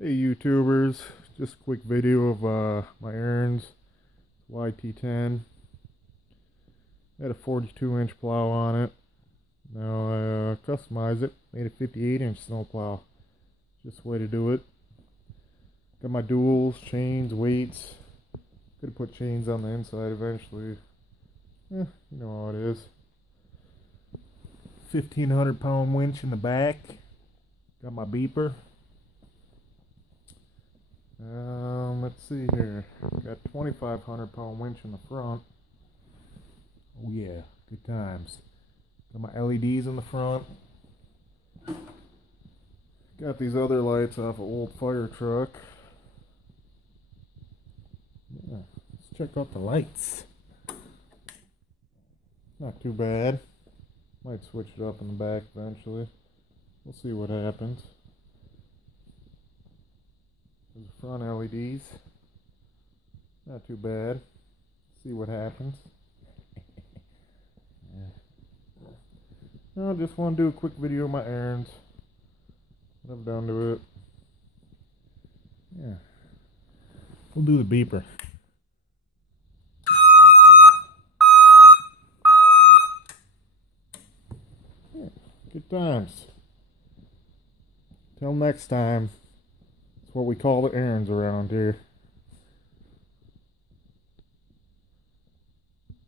Hey YouTubers, just a quick video of my Ariens YT10. Had a 42-inch plow on it. Now I customized it, made a 58-inch snow plow. Just the way to do it. Got my duals, chains, weights. Could have put chains on the inside eventually. You know how it is. 1,500-pound winch in the back. Got my beeper. Let's see here. Got 2,500-pound winch in the front. Oh yeah, good times. Got my LEDs in the front. Got these other lights off an old fire truck. Yeah, let's check out the lights. Not too bad. Might switch it up in the back eventually. We'll see what happens. There's the front LEDs. Not too bad. See what happens. I just want to do a quick video of my Ariens. What I've done to it. Yeah. We'll do the beeper. Yeah, good times. Till next time. That's what we call the Ariens around here.